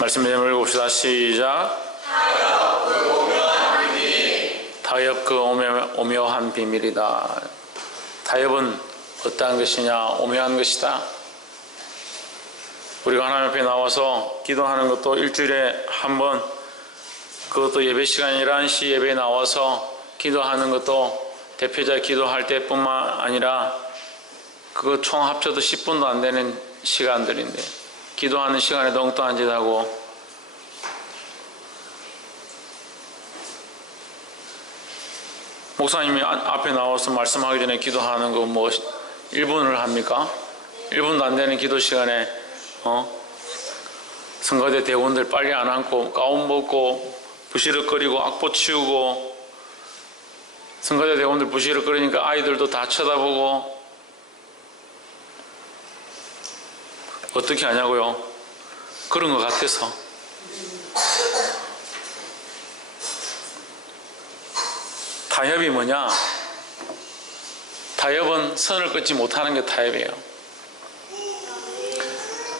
말씀 제목을 읽읍시다. 시작. 타협 그 오묘한 비밀이다. 타협은 어떠한 것이냐? 오묘한 것이다. 우리가 하나님 앞에 나와서 기도하는 것도 일주일에 한 번, 그것도 예배 시간이 11시 예배에 나와서 기도하는 것도 대표자 기도할 때뿐만 아니라 그거 총 합쳐도 10분도 안 되는 시간들인데, 기도하는 시간에도 엉뚱한 짓 하고, 목사님이 앞에 나와서 말씀하기 전에 기도하는 거 뭐 1분을 합니까? 1분도 안 되는 기도 시간에 성가대 대원들 빨리 안 앉고 가운 벗고 부시럭거리고 악보 치우고, 성가대 대원들 부시럭거리니까 아이들도 다 쳐다보고, 어떻게 하냐고요? 그런 것 같아서. 타협이 뭐냐? 타협은 선을 끊지 못하는 게 타협이에요.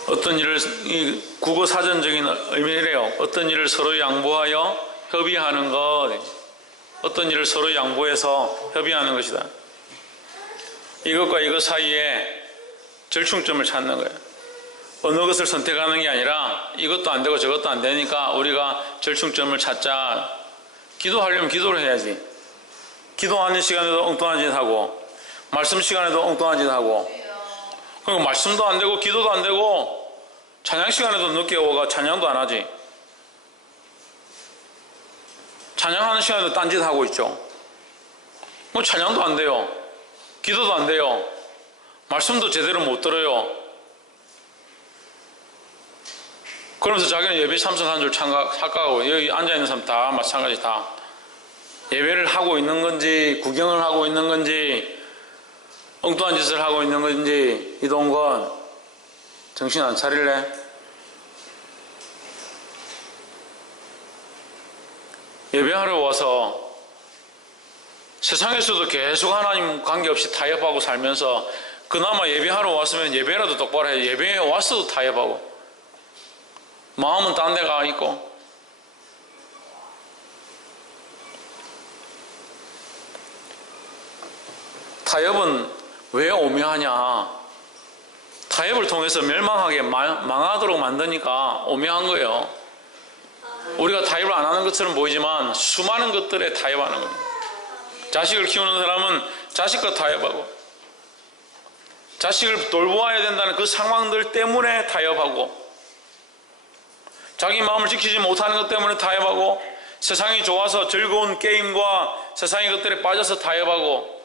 어떤 일을, 이 국어 사전적인 의미래요. 어떤 일을 서로 양보하여 협의하는 것, 어떤 일을 서로 양보해서 협의하는 것이다. 이것과 이것 사이에 절충점을 찾는 거예요. 어느 것을 선택하는 게 아니라 이것도 안 되고 저것도 안 되니까 우리가 절충점을 찾자. 기도하려면 기도를 해야지. 기도하는 시간에도 엉뚱한 짓 하고, 말씀 시간에도 엉뚱한 짓 하고, 그리고 말씀도 안 되고 기도도 안 되고 찬양 시간에도 늦게 오가 찬양도 안 하지. 찬양하는 시간에도 딴짓 하고 있죠. 뭐 찬양도 안 돼요. 기도도 안 돼요. 말씀도 제대로 못 들어요. 그러면서 자기는 예배 참석한 줄 착각하고, 여기 앉아있는 사람 다 마찬가지 다 예배를 하고 있는 건지 구경을 하고 있는 건지 엉뚱한 짓을 하고 있는 건지, 이동건 정신 안 차릴래? 예배하러 와서 세상에서도 계속 하나님 관계없이 타협하고 살면서 그나마 예배하러 왔으면 예배라도 똑바로 해. 예배에 왔어도 타협하고 마음은 딴 데 가 있고. 타협은 왜 오묘하냐? 타협을 통해서 멸망하게 망하도록 만드니까 오묘한 거예요. 우리가 타협을 안 하는 것처럼 보이지만 수많은 것들에 타협하는 겁니다. 자식을 키우는 사람은 자식과 타협하고, 자식을 돌보아야 된다는 그 상황들 때문에 타협하고, 자기 마음을 지키지 못하는 것 때문에 타협하고, 세상이 좋아서 즐거운 게임과 세상의 것들에 빠져서 타협하고,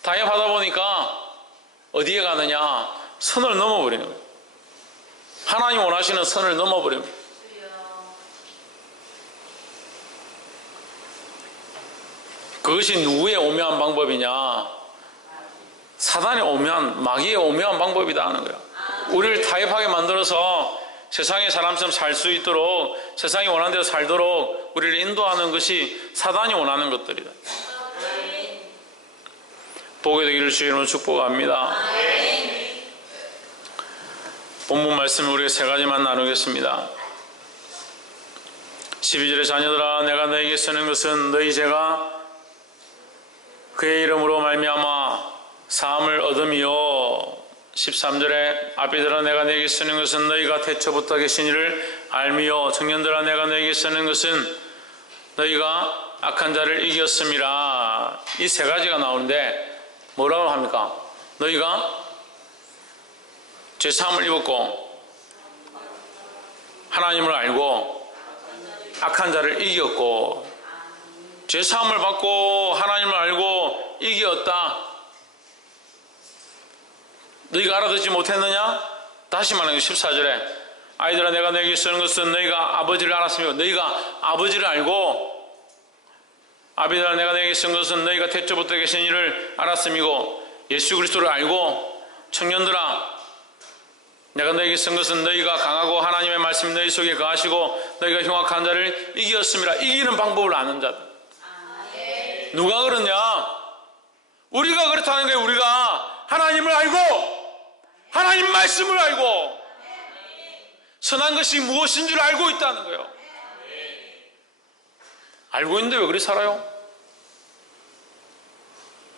타협하다 보니까 어디에 가느냐? 선을 넘어버리는 거예요. 하나님 원하시는 선을 넘어버리는 거예요. 그것이 누구의 오묘한 방법이냐? 사단의 오묘한, 마귀의 오묘한 방법이다 하는 거예요. 우리를 타협하게 만들어서 세상의 사람처럼 살 수 있도록, 세상이 원하는 대로 살도록 우리를 인도하는 것이 사단이 원하는 것들이다. 보게 되기를 주의 이름으로 축복합니다. 본문 말씀을 우리가 세 가지만 나누겠습니다. 12절에 자녀들아, 내가 너에게 쓰는 것은 너희 죄가 그의 이름으로 말미암아 사함을 얻음이요. 13절에 아비들아, 내가 너에게 쓰는 것은 너희가 태초부터 계신 이를 알미요. 청년들아, 내가 너에게 쓰는 것은 너희가 악한 자를 이겼음이라. 이 세 가지가 나오는데 뭐라고 합니까? 너희가 죄사함을 입었고 하나님을 알고 악한 자를 이겼고, 죄사함을 받고 하나님을 알고 이겼다. 너희가 알아듣지 못했느냐? 다시 말하는 14절에 아이들아, 내가 너에게 쓰는 것은 너희가 아버지를 알았으며, 너희가 아버지를 알고, 아비들아, 내가 너에게 쓴 것은 너희가 태초부터 계신 이를 알았음이고 예수 그리스도를 알고, 청년들아, 내가 너에게 쓴 것은 너희가 강하고 하나님의 말씀이 너희 속에 거하시고 너희가 흉악한 자를 이겼음이라. 이기는 방법을 아는 자다. 누가 그러냐? 우리가 그렇다는 거예요. 우리가 하나님을 알고 하나님 말씀을 알고 선한 것이 무엇인 줄 알고 있다는 거예요. 알고 있는데 왜 그렇게 살아요?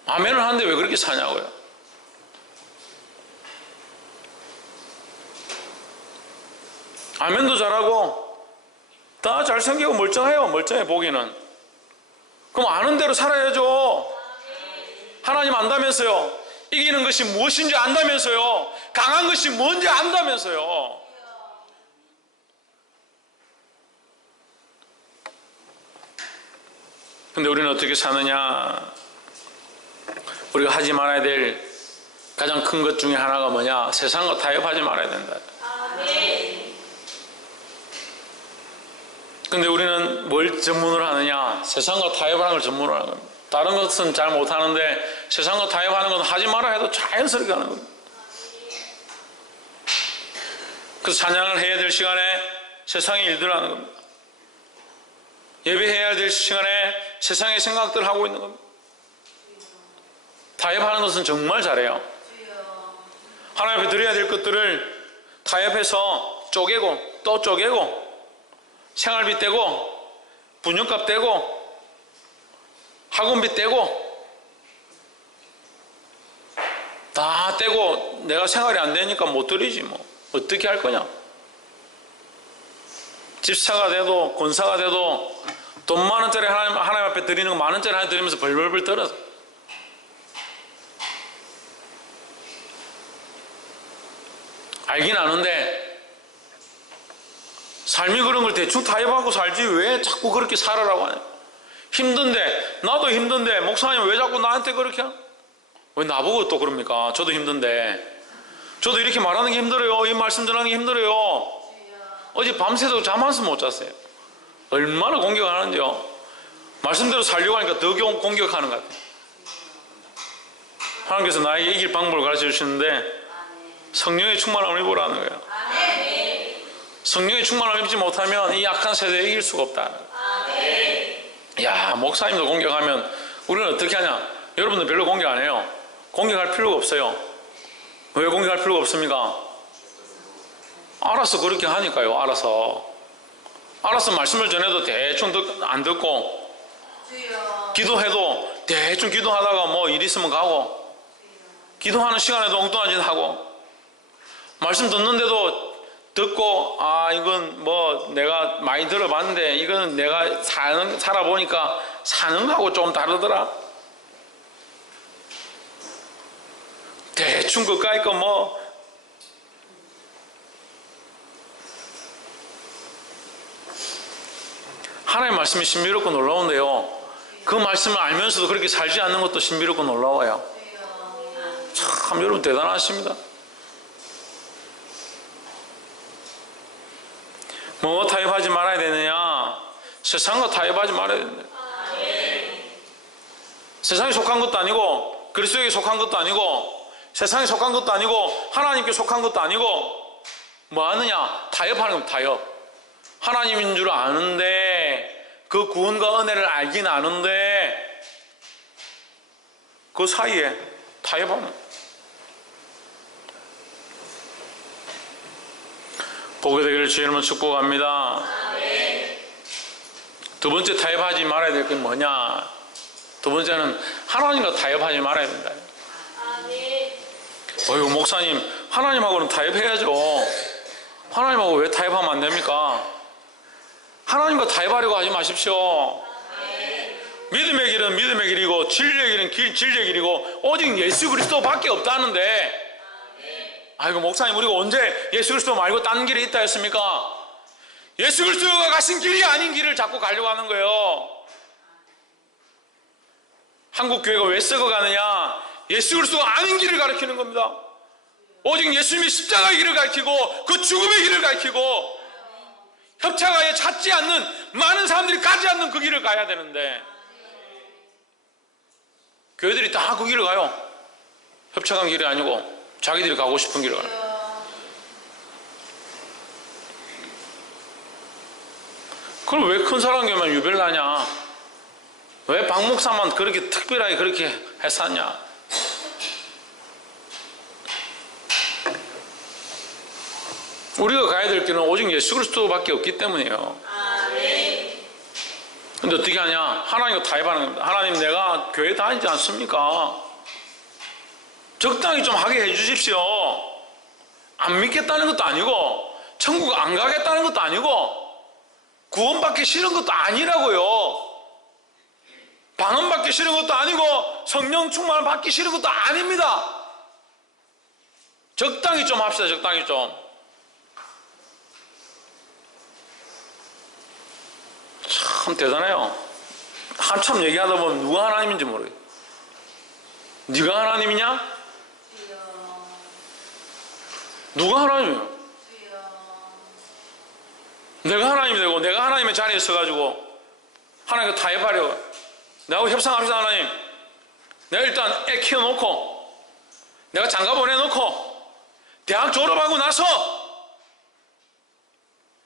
아멘을 하는데 왜 그렇게 사냐고요. 아멘도 잘하고 다 잘생기고 멀쩡해요. 멀쩡해 보기는. 그럼 아는 대로 살아야죠. 하나님 안다면서요. 이기는 것이 무엇인지 안다면서요. 강한 것이 뭔지 안다면서요. 근데 우리는 어떻게 사느냐? 우리가 하지 말아야 될 가장 큰 것 중에 하나가 뭐냐? 세상과 타협하지 말아야 된다. 근데 우리는 뭘 전문으로 하느냐? 세상과 타협하는 걸 전문으로 하는 겁니다. 다른 것은 잘 못하는데 세상과 타협하는 건 하지 마라 해도 자연스럽게 하는 겁니다. 그래서 찬양을 해야 될 시간에 세상의 일들을 하는 겁니다. 예배해야 될 시간에 세상의 생각들을 하고 있는 겁니다. 타협하는 것은 정말 잘해요. 하나님 앞에 드려야 될 것들을 타협해서 쪼개고 또 쪼개고 생활비 떼고 분유값 떼고 학원비 떼고 다 떼고 내가 생활이 안 되니까 못 드리지 뭐. 어떻게 할 거냐. 집사가 돼도 권사가 돼도 돈 만원짜리 하나님 앞에 드리는 거 만원짜리 하나 드리면서 벌벌벌 떨어서 알긴 아는데 삶이 그런 걸 대충 타협하고 살지 왜 자꾸 그렇게 살아라고 하냐. 힘든데 나도 힘든데 목사님 왜 자꾸 나한테 그렇게 하냐. 왜 나보고 또 그럽니까? 저도 힘든데 저도 이렇게 말하는 게 힘들어요. 이 말씀 전하는 게 힘들어요. 어제 밤새도 잠 한숨 못 잤어요. 얼마나 공격하는지요. 말씀대로 살려고 하니까 더 공격하는 것 같아요. 하나님께서 나에게 이길 방법을 가르쳐 주시는데 성령의 충만함을 입으라는 거예요. 성령의 충만함을 입지 못하면 이 약한 세대에 이길 수가 없다. 야, 목사님도 공격하면 우리는 어떻게 하냐. 여러분들 별로 공격 안 해요. 공격할 필요가 없어요. 왜 공격할 필요가 없습니까? 알아서 그렇게 하니까요. 알아서 말씀을 전해도 대충 안 듣고 기도해도 대충 기도하다가 뭐 일 있으면 가고 기도하는 시간에도 엉뚱한 짓 하고 말씀 듣는데도 듣고 이건 뭐 내가 많이 들어봤는데 이거는 내가 살아보니까 사는 거하고 좀 다르더라. 대충 그까이 거 뭐 하나님의 말씀이 신비롭고 놀라운데요. 그 말씀을 알면서도 그렇게 살지 않는 것도 신비롭고 놀라워요. 참 여러분 대단하십니다. 뭐 타협하지 말아야 되느냐? 세상과 타협하지 말아야 된다. 세상에 속한 것도 아니고 그리스도에게 속한 것도 아니고 세상에 속한 것도 아니고 하나님께 속한 것도 아니고 뭐 하느냐? 타협하는 겁니다. 타협. 하나님인 줄 아는데 그 구원과 은혜를 알긴 아는데 그 사이에 타협하는. 보게 되기를 주의 이름으로 축복합니다. 두 번째 타협하지 말아야 될 게 뭐냐? 두 번째는 하나님과 타협하지 말아야 된다. 어휴 목사님 하나님하고는 타협해야죠. 하나님하고 왜 타협하면 안 됩니까? 하나님과 타협하려고 하지 마십시오. 믿음의 길은 믿음의 길이고 진리의 길은 진리의 길이고 오직 예수 그리스도밖에 없다는데 아이고 목사님 우리가 언제 예수 그리스도 말고 다른 길이 있다 했습니까? 예수 그리스도가 가신 길이 아닌 길을 자꾸 가려고 하는 거예요. 한국 교회가 왜 썩어가느냐? 예수 그리스도가 아닌 길을 가르치는 겁니다. 오직 예수님이 십자가의 길을 가르치고 그 죽음의 길을 가르치고 협착하여 찾지 않는 많은 사람들이 가지 않는 그 길을 가야 되는데 교회들이 다 그 길을 가요. 협착한 길이 아니고 자기들이 가고 싶은 길을 가요. 그럼 왜 큰 사랑교회만 유별나냐? 왜 박목사만 그렇게 특별하게 그렇게 했었냐? 우리가 가야 될 길은 오직 예수 그리스도밖에 없기 때문이에요. 근데 어떻게 하냐? 하나님과 타협하는 겁니다. 하나님, 내가 교회 다니지 않습니까? 적당히 좀 하게 해주십시오. 안 믿겠다는 것도 아니고 천국 안 가겠다는 것도 아니고 구원받기 싫은 것도 아니라고요. 방언 받기 싫은 것도 아니고 성령 충만을 받기 싫은 것도 아닙니다. 적당히 좀 합시다. 적당히 좀. 참 대단해요. 한참 얘기하다 보면 누가 하나님인지 모르겠어요. 네가 하나님이냐? 누가 하나님이에요? 내가 하나님이 되고 내가 하나님의 자리에 서가지고 하나님과 타협하려고. 내하고 협상합시다. 하나님, 내가 일단 애 키워놓고 내가 장가 보내놓고 대학 졸업하고 나서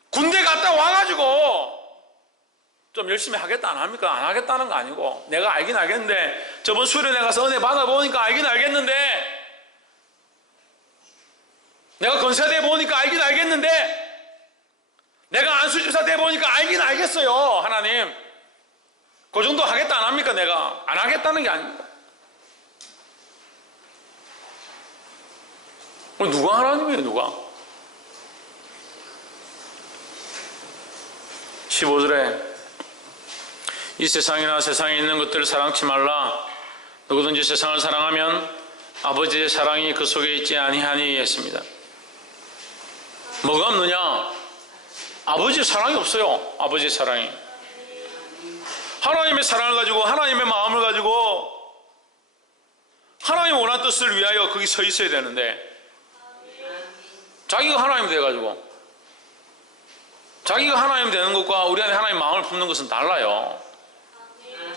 군대 갔다 와가지고 좀 열심히 하겠다 안 합니까? 안 하겠다는 거 아니고 내가 알긴 알겠는데 저번 수련회 가서 은혜 받아보니까 알긴 알겠는데 내가 건사대 보니까 알긴 알겠는데 내가 안수집사 대 보니까 알긴 알겠어요. 하나님, 그 정도 하겠다 안 합니까? 내가 안 하겠다는 게 아닙니다. 누가 하나님이에요? 누가? 15절에 이 세상이나 세상에 있는 것들을 사랑치 말라. 누구든지 세상을 사랑하면 아버지의 사랑이 그 속에 있지 아니하니 했습니다. 뭐가 없느냐? 아버지의 사랑이 없어요. 아버지의 사랑이. 하나님의 사랑을 가지고 하나님의 마음을 가지고 하나님 원하는 뜻을 위하여 거기 서 있어야 되는데 자기가 하나님 돼가지고 자기가 하나님 되는 것과 우리 안에 하나님 마음을 품는 것은 달라요.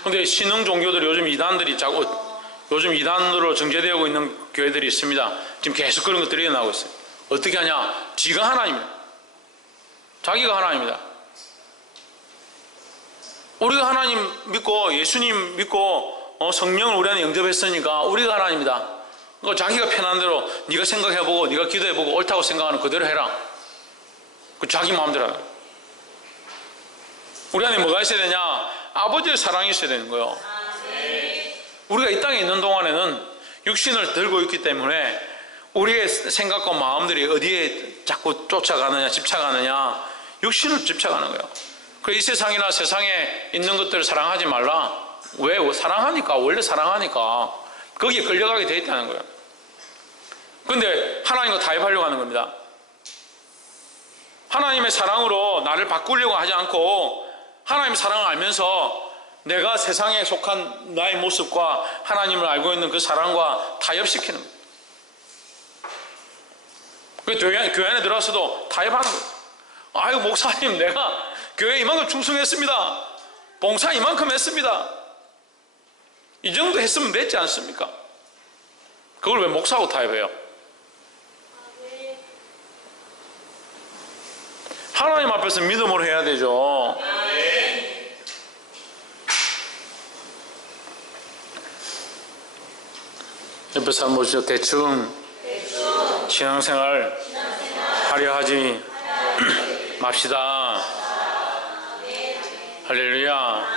근데 신흥 종교들 요즘 이단들이 자꾸 요즘 이단으로 정제되고 있는 교회들이 있습니다. 지금 계속 그런 것들이 일어나고 있어요. 어떻게 하냐? 지가 하나님이다. 자기가 하나님이다. 우리가 하나님 믿고 예수님 믿고 성령을 우리 안에 영접했으니까 우리가 하나님이다. 그러니까 자기가 편한 대로 네가 생각해보고 네가 기도해보고 옳다고 생각하는 그대로 해라. 그 자기 마음대로 하라. 우리 안에 뭐가 있어야 되냐? 아버지의 사랑이 있어야 되는 거예요. 우리가 이 땅에 있는 동안에는 육신을 들고 있기 때문에 우리의 생각과 마음들이 어디에 자꾸 쫓아가느냐 집착하느냐, 육신을 집착하는 거예요. 이 세상이나 세상에 있는 것들을 사랑하지 말라. 왜? 사랑하니까. 원래 사랑하니까 거기에 끌려가게 돼 있다는 거예요. 그런데 하나님과 타협하려고 하는 겁니다. 하나님의 사랑으로 나를 바꾸려고 하지 않고 하나님의 사랑을 알면서 내가 세상에 속한 나의 모습과 하나님을 알고 있는 그 사랑과 타협시키는 거예요. 교회 안에 들어와서도 타협하는 거예요. 아이고 목사님, 내가 교회에 이만큼 충성했습니다. 봉사 이만큼 했습니다. 이 정도 했으면 됐지 않습니까? 그걸 왜 목사하고 타협해요? 하나님 앞에서 믿음으로 해야 되죠. 옆에 사람 보시죠. 대충 신앙생활 하려 하지 맙시다. 할렐루야.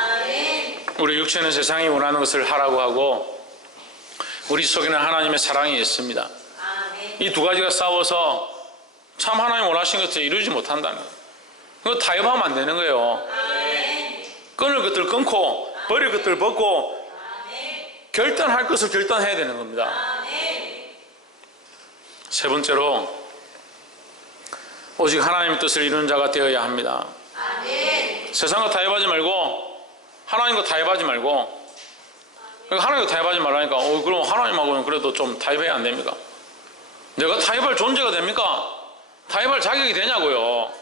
우리 육체는 세상이 원하는 것을 하라고 하고 우리 속에는 하나님의 사랑이 있습니다. 이 두 가지가 싸워서 참 하나님 원하신 것을 이루지 못한다는 거예요. 그거 타협하면 안 되는 거예요. 끊을 것들 끊고 버릴 것들 벗고 결단할 것을 결단해야 되는 겁니다. 세 번째로 오직 하나님의 뜻을 이루는 자가 되어야 합니다. 세상과 타협하지 말고 하나님과 타협하지 말고. 하나님과 타협하지 말라니까 그럼 하나님하고는 그래도 좀 타협해야 안 됩니까? 내가 타협할 존재가 됩니까? 타협할 자격이 되냐고요.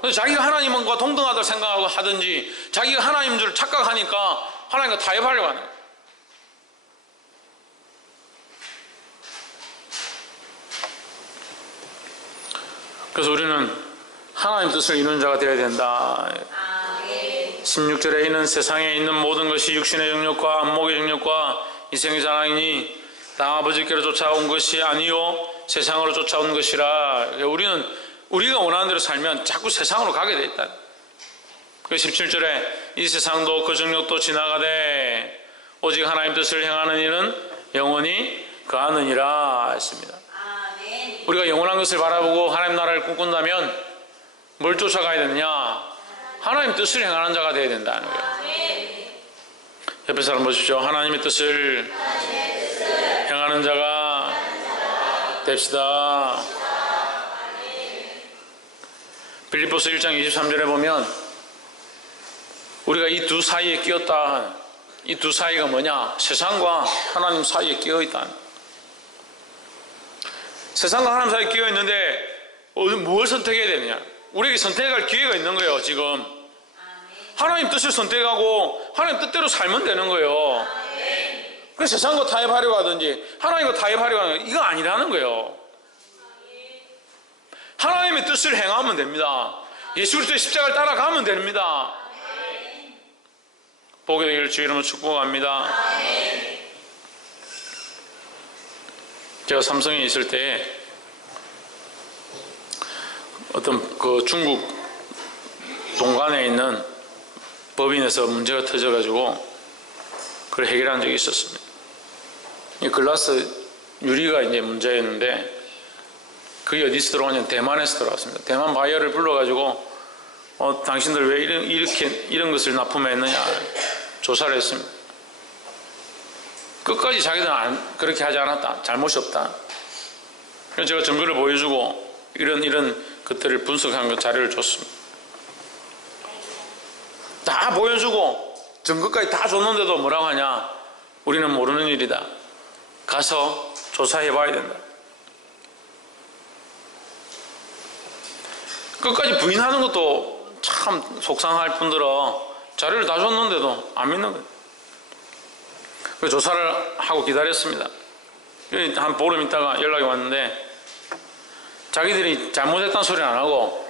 근데 자기가 하나님과 동등하다고 생각하고 하든지 자기가 하나님인 줄 착각하니까 하나님과 타협하려고 하는 거예요. 그래서 우리는 하나님 뜻을 이루는 자가 되어야 된다. 16절에 이는 세상에 있는 모든 것이 육신의 영역과 안목의 영역과 이생의 자랑이니 다 아버지께로 쫓아온 것이 아니요 세상으로 쫓아온 것이라. 우리는 우리가 원하는 대로 살면 자꾸 세상으로 가게 돼 있다. 그 17절에 이 세상도 그 정욕도 지나가되 오직 하나님 뜻을 행하는 이는 영원히 거하느니라 했습니다. 우리가 영원한 것을 바라보고 하나님 나라를 꿈꾼다면 뭘 쫓아가야 되느냐? 하나님 뜻을 행하는 자가 되어야 된다는 거예요. 옆에 사람 보십시오. 하나님의 뜻을 행하는 자가 됩시다. 빌립보서 1장 23절에 보면 우리가 이 두 사이에 끼었다. 이 두 사이가 뭐냐? 세상과 하나님 사이에 끼어 있다. 세상과 하나님 사이에 끼어 있는데 무엇을 선택해야 되느냐? 우리에게 선택할 기회가 있는 거예요. 지금 하나님 뜻을 선택하고 하나님 뜻대로 살면 되는 거예요. 그래서 세상과 타협하려고 하든지 하나님과 타협하려고 하는 거 이거 아니라는 거예요. 하나님의 뜻을 행하면 됩니다. 예수 그리스도의 십자가를 따라가면 됩니다. 보게 되기를 주 이름으로 축복합니다. 제가 삼성에 있을 때 어떤 그 중국 동간에 있는 법인에서 문제가 터져가지고 그걸 해결한 적이 있었습니다. 이 글라스 유리가 이제 문제였는데 그게 어디서 들어오냐면 대만에서 들어왔습니다. 대만 바이어를 불러가지고 당신들 왜 이런 것을 납품했느냐 조사를 했습니다. 끝까지 자기들은 그렇게 하지 않았다. 잘못이 없다. 그래서 제가 증거를 보여주고 이런 것들을 분석한 자료를 줬습니다. 다 보여주고 증거까지 다 줬는데도 뭐라고 하냐? 우리는 모르는 일이다. 가서 조사해 봐야 된다. 끝까지 부인하는 것도 참 속상할 뿐더러 자료를 다 줬는데도 안 믿는 거예요. 그래서 조사를 하고 기다렸습니다. 한 보름 있다가 연락이 왔는데 자기들이 잘못했다는 소리는 안 하고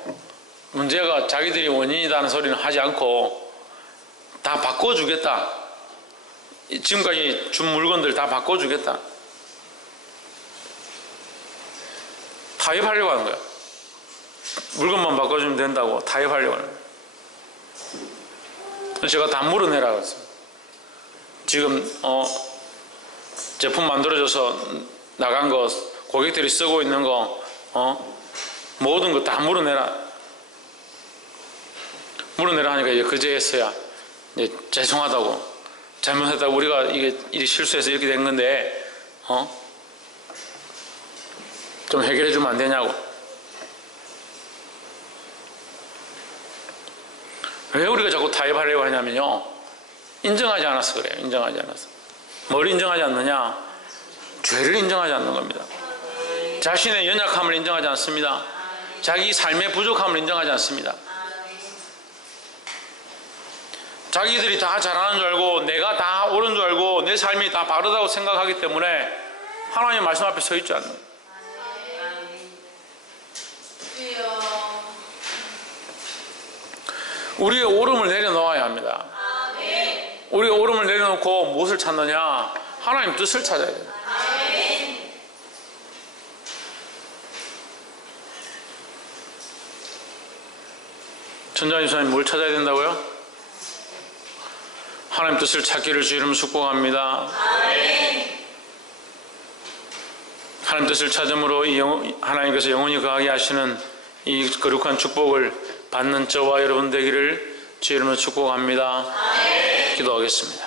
문제가 자기들이 원인이라는 소리는 하지 않고 다 바꿔주겠다. 지금까지 준 물건들 다 바꿔주겠다. 타협하려고 하는 거야. 물건만 바꿔주면 된다고 타협하려고 하는 거야. 제가 다 물어내라고 했어요. 지금 제품 만들어져서 나간 거 고객들이 쓰고 있는 거 모든 거 다 물어내라. 물어내라 하니까 이제 그제서야 이제 죄송하다고 잘못했다고 우리가 이게 실수해서 이렇게 된 건데 좀 해결해 주면 안 되냐고. 왜 우리가 자꾸 타협하려고 하냐면요, 인정하지 않아서 그래요. 인정하지 않아서. 뭘 인정하지 않느냐? 죄를 인정하지 않는 겁니다. 자신의 연약함을 인정하지 않습니다. 자기 삶의 부족함을 인정하지 않습니다. 자기들이 다 잘하는 줄 알고 내가 다 옳은 줄 알고 내 삶이 다 바르다고 생각하기 때문에 하나님의 말씀 앞에 서 있지 않는 거예요. 우리의 오름을 내려놓아야 합니다. 우리가 오름을 내려놓고 무엇을 찾느냐? 하나님 뜻을 찾아야 돼요. 천장유사님 뭘 찾아야 된다고요? 하나님 뜻을 찾기를 주 이름으로 축복합니다. 하나님 뜻을 찾음으로 하나님께서 영원히 거하게 하시는 이 거룩한 축복을 받는 저와 여러분 되기를 주 이름으로 축복합니다. 기도하겠습니다.